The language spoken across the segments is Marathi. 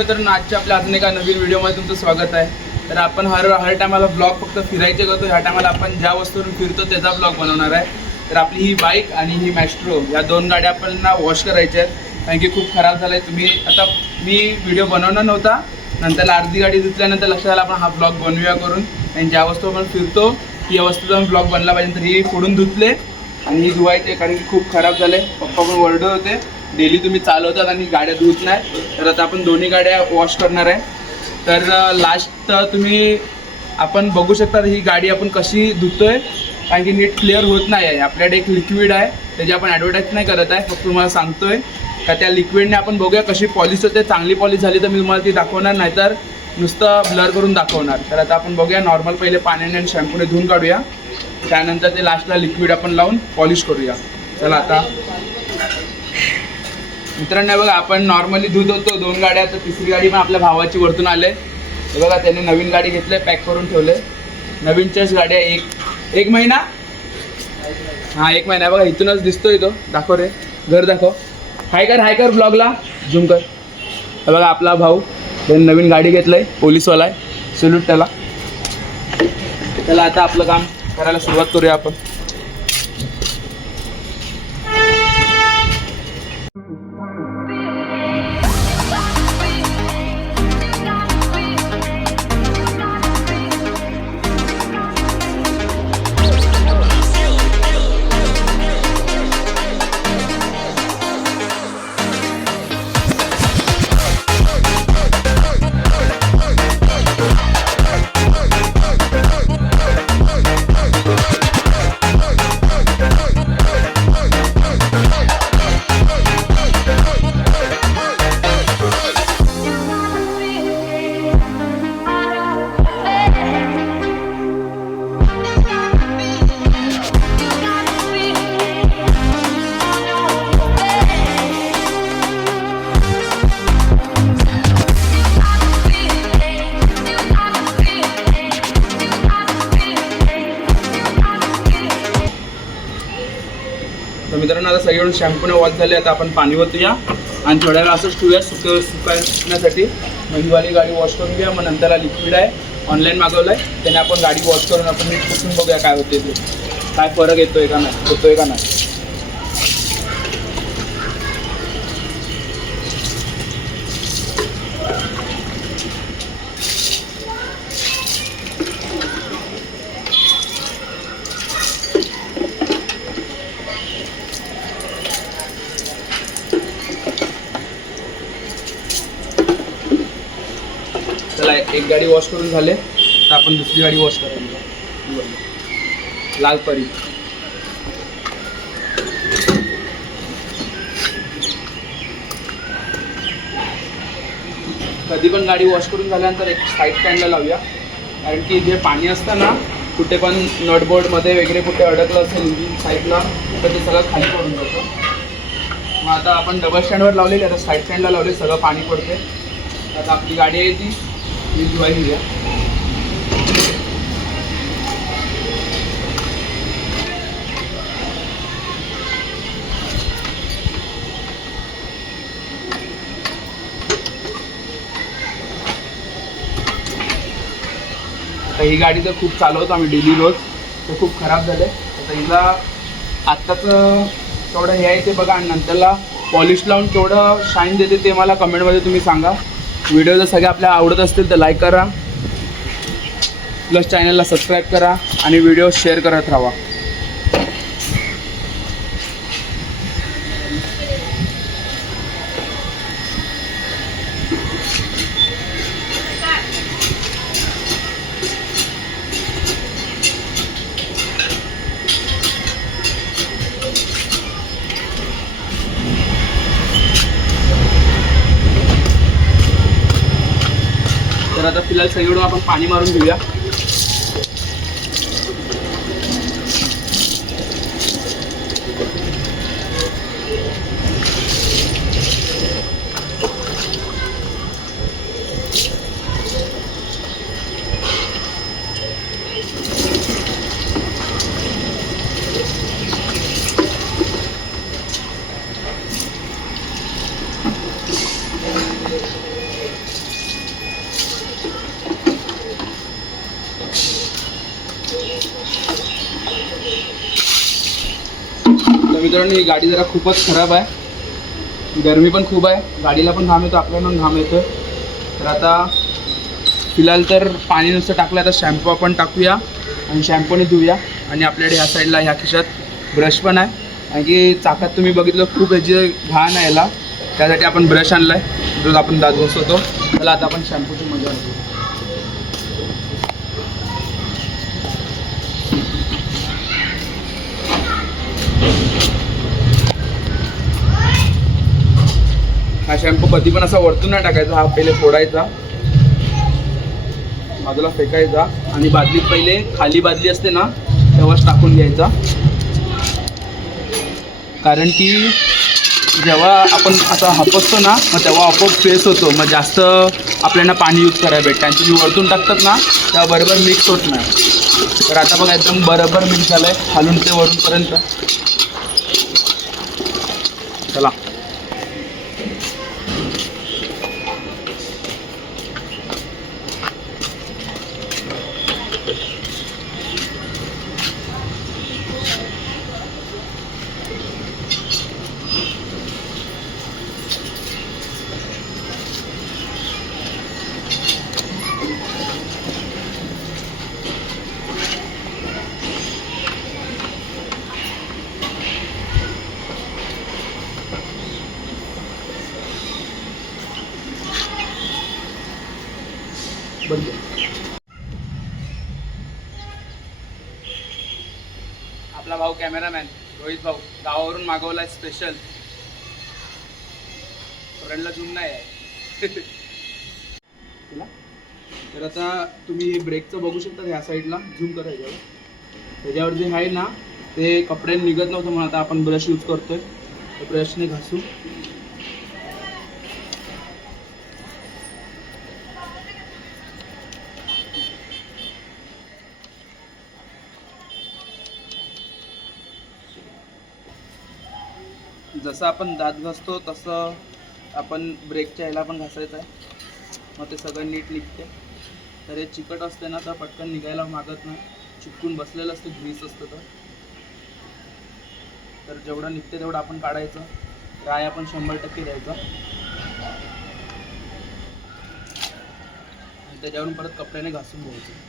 मित्रांनो, आजच्या आपल्या अजून एका नवीन व्हिडिओमध्ये तुमचं स्वागत आहे। तर आपण हर टायमाला ब्लॉग फक्त फिरायचे करतो, ह्या टायमाला आपण ज्या वस्तूवरून फिरतो त्याचा ब्लॉग बनवणार आहे। तर आपली ही बाईक आणि ही मॅस्ट्रो या दोन गाड्या आपल्याला वॉश करायच्या आहेत, कारण की खूप खराब झालं आहे। मी व्हिडिओ बनवणार नव्हता, नंतर अर्धी गाडी धुतल्यानंतर लक्षात आलं आपण हा ब्लॉग बनवूया करून, आणि ज्या वस्तू आपण फिरतो या वस्तूचा ब्लॉग बनला पाहिजे। तर ही फोडून धुतले आणि ही धुवायचे, कारण की खूप खराब झाले। पप्पा पण ओरडत होते, डेली तुम्ही चालवतात आणि गाड्या धुत नाही। तर आता आपण दोन्ही गाड्या वॉश करणार आहे। तर लास्ट आपण बघू शकता ही गाडी आपण कशी धुतोय, कारण की नीट क्लिअर होत नाही आहे। आपल्याकडे एक लिक्विड आहे, त्याची आपण ॲडव्हर्टाईज नाही करत आहे, फक्त तुम्हाला सांगतोय का त्या लिक्विडने आपण बघूया कशी पॉलिश होते। चांगली पॉलिश झाली तर मी तुम्हाला ती दाखवणार, नाहीतर नुसतं ब्लर करून दाखवणार। तर आता आपण बघूया, नॉर्मल पहिले पाण्याने आणि शॅम्पूने धुवून काढूया, त्यानंतर ते लास्टला लिक्विड आपण लावून पॉलिश करूया। चला आता मित्रांनो, बघा आपण नॉर्मली धुत होतो दोन गाड्या, तर तिसरी गाडी पण आपल्या भावाची वरतून आले। हे बघा, त्याने नवीन गाडी घेतले, पॅक करून ठेवले। नवीनच्याच गाड्या एक महिना, हां 1 महिना। बघा इथूनच दिसतोय तो, दाखव रे, घर दाखव, हाय कर ब्लॉगला झूम कर। हे बघा आपला भाऊ, त्याने नवीन गाडी घेतलंय, पोलीसवाला आहे, सल्यूट त्याला। त्याला आता आपलं काम करायला सुरुवात करूया आपण। तर मित्रांनो, आता सगळीकडून शॅम्पूने वॉश झाले। आता आपण पाणी ओतूया आणि थोड्या वेळ असंच ठेवूया सुकण्यासाठी। वाली गाडी वॉश करून घ्या, मग नंतरला लिक्विड आहे, ऑनलाईन मागवलं आहे, त्याने आपण गाडी वॉश करून आपण नीट पुसून बघूया काय होते ते, काय फरक येतोय का नाही। चला, एक गाडी वॉश करून झाले, तर आपण दुसरी गाडी वॉश करायला। लाल परी, कधी पण गाडी वॉश करून झाल्यानंतर एक साईड स्टँडला लावूया, कारण की जे पाणी असतं ना, कुठे पण नटबोर्डमध्ये वगैरे कुठे अडकलं असेल इंजिन साईडला, तर ते सगळं खाली पडून जातं। मग आता आपण डबल स्टँडवर लावलेली, आता साईड स्टँडला लावले, सगळं पाणी पडते। आता आपली गाडी आहे ती धुवायला घ्या। आता ही गाडी तर खूप चालवतो आम्ही डेली रोज, तर खूप खराब झाले। आता हिला आत्ताच केवढं हे आहे ते बघा, आणि नंतरला पॉलिश लावून केवढं शाईन देते ते मला कमेंटमध्ये तुम्ही सांगा। व्हिडिओ जर सगळे आपल्याला आवडत असतील तर लाईक करा, प्लस चॅनलला सबस्क्राईब करा आणि व्हिडिओ शेअर करत राहा। तर आता फिलहाल सगळीकडून आपण पाणी मारून घेऊया। मित्रांनो ही गाडी जरा खूपच खराब आहे, गरमी पण खूप आहे, गाडीला पण घाम येतो, आपल्याला पण घाम येतो. तर आता फिलहाल तर पाणी नुसतं टाकलं, आता शॅम्पू आपण टाकूया आणि शॅम्पूने धुऊया. आणि आपल्याकडे ह्या साईडला ह्या खिशात ब्रश पण आहे, आणखी चाकात तुम्ही बघितलं खूप ह्याची घाण आहे याला, त्यासाठी आपण ब्रश आणला आहे जो आपण दात घासतो. त्याला आता आपण शॅम्पूची मजा घेऊ. हा शॅम्पू कधी पण असा वरतून नाही टाकायचा, हा पहिले फोडायचा, बाजूला फेकायचा आणि बादलीत पहिले खाली बादली असते ना तेव्हाच टाकून घ्यायचा. कारण की जेव्हा आपण आता हापसतो ना मग तेव्हा आपोआप फ्रेश होतो, मग जास्त आपल्याला पाणी यूज करायला भेटतं. आणि तुम्ही वरतून टाकतात ना तेव्हा बरोबर मिक्स होत नाही. तर आता बघा एकदम बरोबर मिक्स झालं आहे खालून ते वरूनपर्यंत. चला आपला भाऊ कॅमेरामॅन रोहित भाऊ गावावरून मागवला स्पेशल, फ्रेंडला झूम नाही आहे. तर आता तुम्ही हे ब्रेकचं बघू शकता, ह्या साईडला झूम करायचं, त्याच्यावर जे आहे ना ते कपड्याने निघत नव्हतं म्हणून आता आपण ब्रश यूज करतोय, तर ब्रशने घासू. जसं आपण दात घासतो तसं आपण ब्रेकच्या ह्याला पण घासायचं आहे, मग ते सगळं नीट निघते. तर हे चिकट असते ना तर पटकन निघायला मागत नाही, चिपकून बसलेलं असतं, ग्रीस असतं. तर जेवढं निघते तेवढं आपण काढायचं, राय आपण 100% द्यायचा आणि त्याच्यावरून परत कपड्याने घासून घ्यायचं.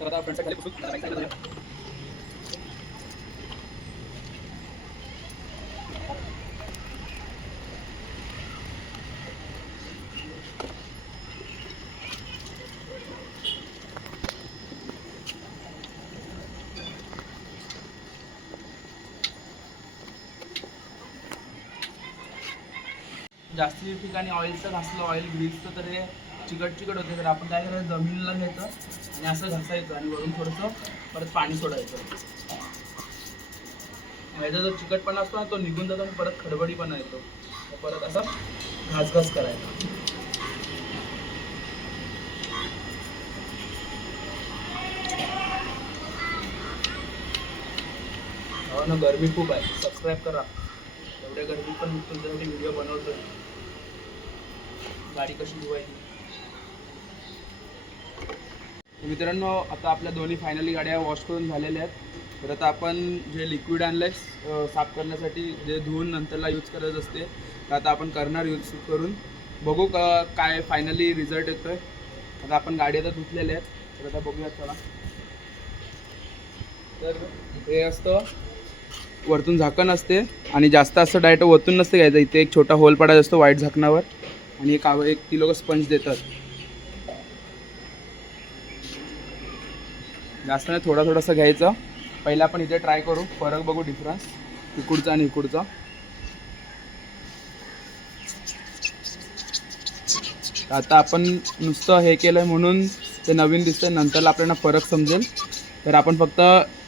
तर आता फ्रंट साईड खाली जास्ती ठिकाणी ऑइलचं घासलं, ऑइल ग्रीसचं, तर हे चिकट होते. तर आपण काय करायचं, जमिनीला घ्यायचं आणि असं घासायचं आणि वरून थोडंसं परत पाणी सोडायचं. ह्याचा जो चिकटपणा असतो ना तो निघून जातो आणि परत खडबडीपणा येतो. परत असं घास करायचा. हो ना, गरमी खूप आहे. सबस्क्राईब करा, एवढ्या गरमी पण तुमच्यासाठी व्हिडिओ बनवतोय. गाडी कशी धुवायची. मित्रांनो आता आपल्या दोन्ही फायनली गाड्या वॉश करून झालेल्या आहेत. तर आता आपण जे लिक्विड आणलं आहे साफ करण्यासाठी, जे धुवून नंतरला यूज करायचं असते, तर आता आपण करणार यूज करून बघू काय फायनली रिझल्ट येतो आहे. आता आपण गाडी आता धुतलेल्या आहेत, तर आता बघूयात चला. तर हे असतं वरतून झाकण असते आणि जास्त असं डायरेक्ट वरतून नसते घ्यायचं. इथे एक छोटा होल पडायचा असतो व्हाईट झाकणावर आणि एक ती लोक स्पंज देतात. जास्त नाही, थोडासा घ्यायचं. पहिला आपण इथे ट्राय करू, फरक बघू डिफरन्स इकडचा आणि इकडचा. आता आपण नुसतं हे केलं म्हणून ते नवीन दिसतंय, नंतर आपल्याला फरक समजेल. तर आपण फक्त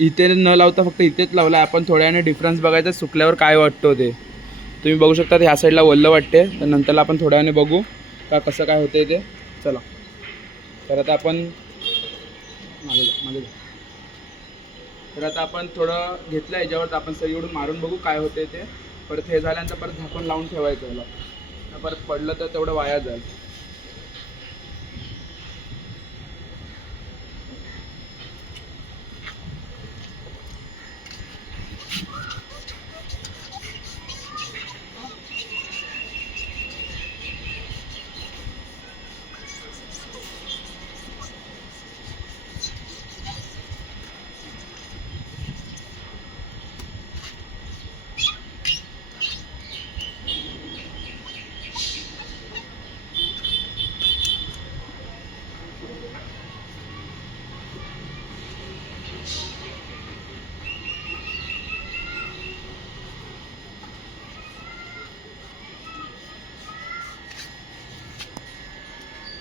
इथे न लावता फक्त इथेच लावलं आहे. आपण थोड्याने डिफरन्स बघायचं सुकल्यावर काय वाटतं ते. तुम्ही बघू शकता ह्या साईडला वल्ल वाटते, तर नंतरला आपण थोड्याने बघू का कसं काय होते ते. चला तर आता आपण मागे जा. तर आता आपण थोडं घेतलं याच्यावर, आपण सगळीकडून मारून बघू काय होते ते. परत हे झाल्यानंतर परत झाकण लावून ठेवायचं याला. परत पडलं तर तेवढं वाया जाईल.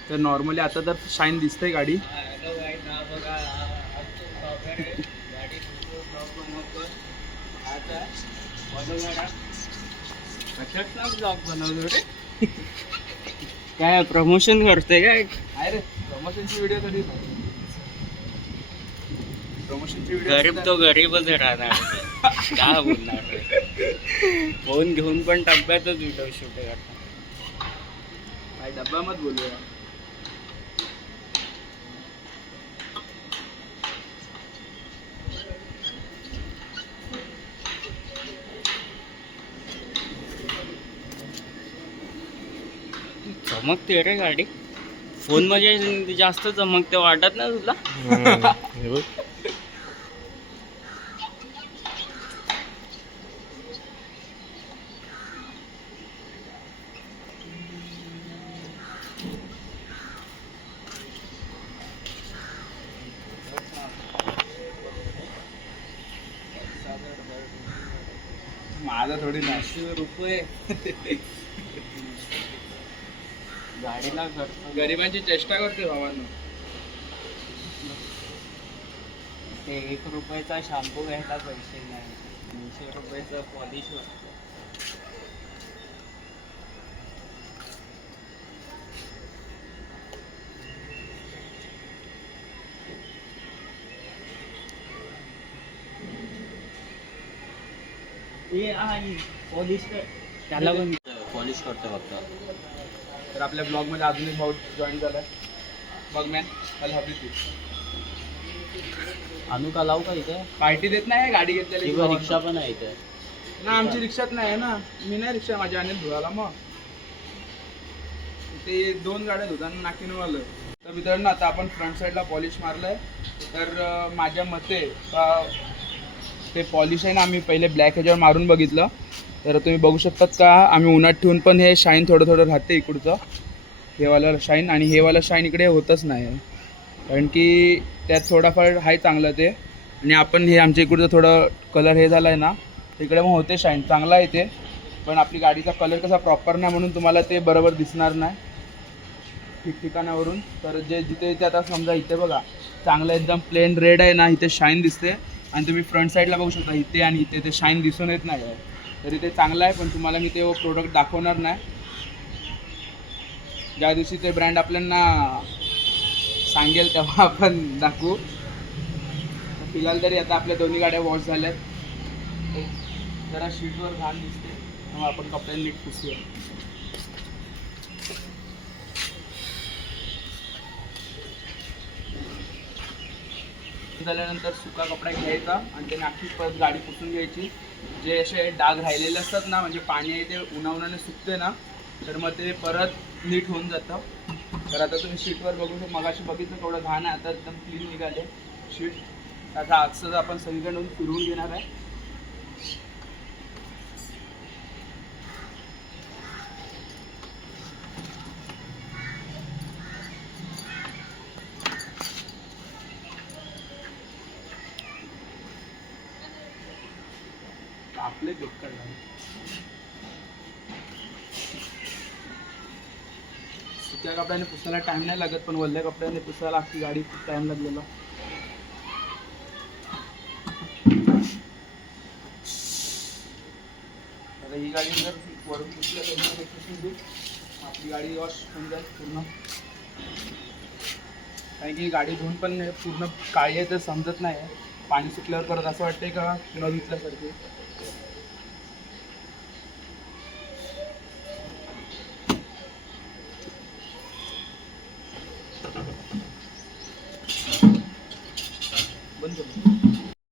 तर नॉर्मली आता तर शाईन दिसतंय गाडी. काय प्रमोशन करतोय काय? आहे रे प्रमोशनची व्हिडिओ कधी प्रमोशनची व्हिडिओ गरीब तो गरीबच राहणार. काय बोलणार? फोन घेऊन पण टप्प्यातच व्हिडिओ शूट करतात. काय डब्बामध्ये बोलूया. चमकते रे गाडी. फोन मध्ये जास्त चमकते, वाटत ना तुला? माझा थोडी नाही. ₹900 गाडीला खर्च. गरिबांची चेष्टा करते भावांनो. ते ₹1 शॅम्पू घ्यायला पैसे नाही, ₹200 पॉलिश लागतं. पॉलिश त्याला पण पॉलिश करतो फक्त. तर आपल्या ब्लॉगमध्ये अजून एक भाऊ जॉईन झालाय. बघ मॅन मला हवी ती आणू का लावू का इथे? पार्टी देत नाही गाडी घेतलेली. किंवा रिक्षा पण आहे इथे ना, आमची रिक्षात नाही आहे ना. मी नाही रिक्षा माझ्या आणि धुवाला. मग ते 2 गाड्या धुताना नाकीनं आलं. तर मित्रांनो आता आपण फ्रंट साईडला पॉलिश मारलंय. तर माझ्या मते ते पॉलिश आहे ना, आम्ही पहिले ब्लॅक ह्याच्यावर मारून बघितलं. तर तुम्ही बघू शकतात का आम्ही उन्हात ठेवून पण हे शाईन थोडं राहते इकडचं. हेवाला शाईन आणि हेवाला शाईन इकडे होतच नाही, कारण की त्यात थोडाफार आहे चांगलं ते. आणि आपण हे आमच्या इकडचं थोडं कलर हे झालं आहे ना, तिकडे मग होते शाईन चांगला आहे ते. पण आपली गाडीचा कलर कसा प्रॉपर नाही म्हणून तुम्हाला ते बरोबर दिसणार नाही ठिकठिकाणावरून. तर जे जिथे इथे आता समजा इथे बघा चांगलं एकदम प्लेन रेड आहे ना, इथे शाईन दिसते. आणि तुम्ही फ्रंट साईडला बघू शकता इथे आणि इथे ते शाईन दिसून येत नाही आहे. तरी ते चांगलं आहे, पण तुम्हाला मी ते प्रोडक्ट दाखवणार नाही. ज्या दिवशी ते ब्रँड आपल्याला सांगेल तेव्हा आपण दाखवू. फिलहाल तरी आता आपल्या दोन्ही गाड्या वॉश झाल्यात. जरा शीटवर घाण दिसते, मग आपण कपड्याला नीट पुसूया. झाल्यानंतर सुका कपडा घ्यायचा आणि ते नाखी परत गाडी पुसून घ्यायची. जे असे डाग राहिलेले असतात ना, म्हणजे पाणी आहे ते उन्हाने सुकते ना, तर मग ते परत नीट होऊन जातं. तर आता तुम्ही शीटवर बघू शकता, मगाशी बघितलं थोडं घाण आहे, आता एकदम क्लीन निघाले शीट. त्याचा आजचं आपण सगळीकडून फिरवून घेणार आहे. लय बेकार झालं. सुक्या कपड्याने पुसायला टाइम नाही लागत, पण वल्ल्या कपड्याने पुसायला अख्खी गाडी खूप टाइम लागलेला. आता ही गाडी जर वरून पुसल्या तर पुसून देऊ, आपली गाडी वॉश होऊन जाईल पूर्ण. कारण की गाडी धुवून पण पूर्ण काळी आहे तर समजत नाही. पाणी सुटल्यावर परत असं वाटतंय का न धुतल्यासारखे.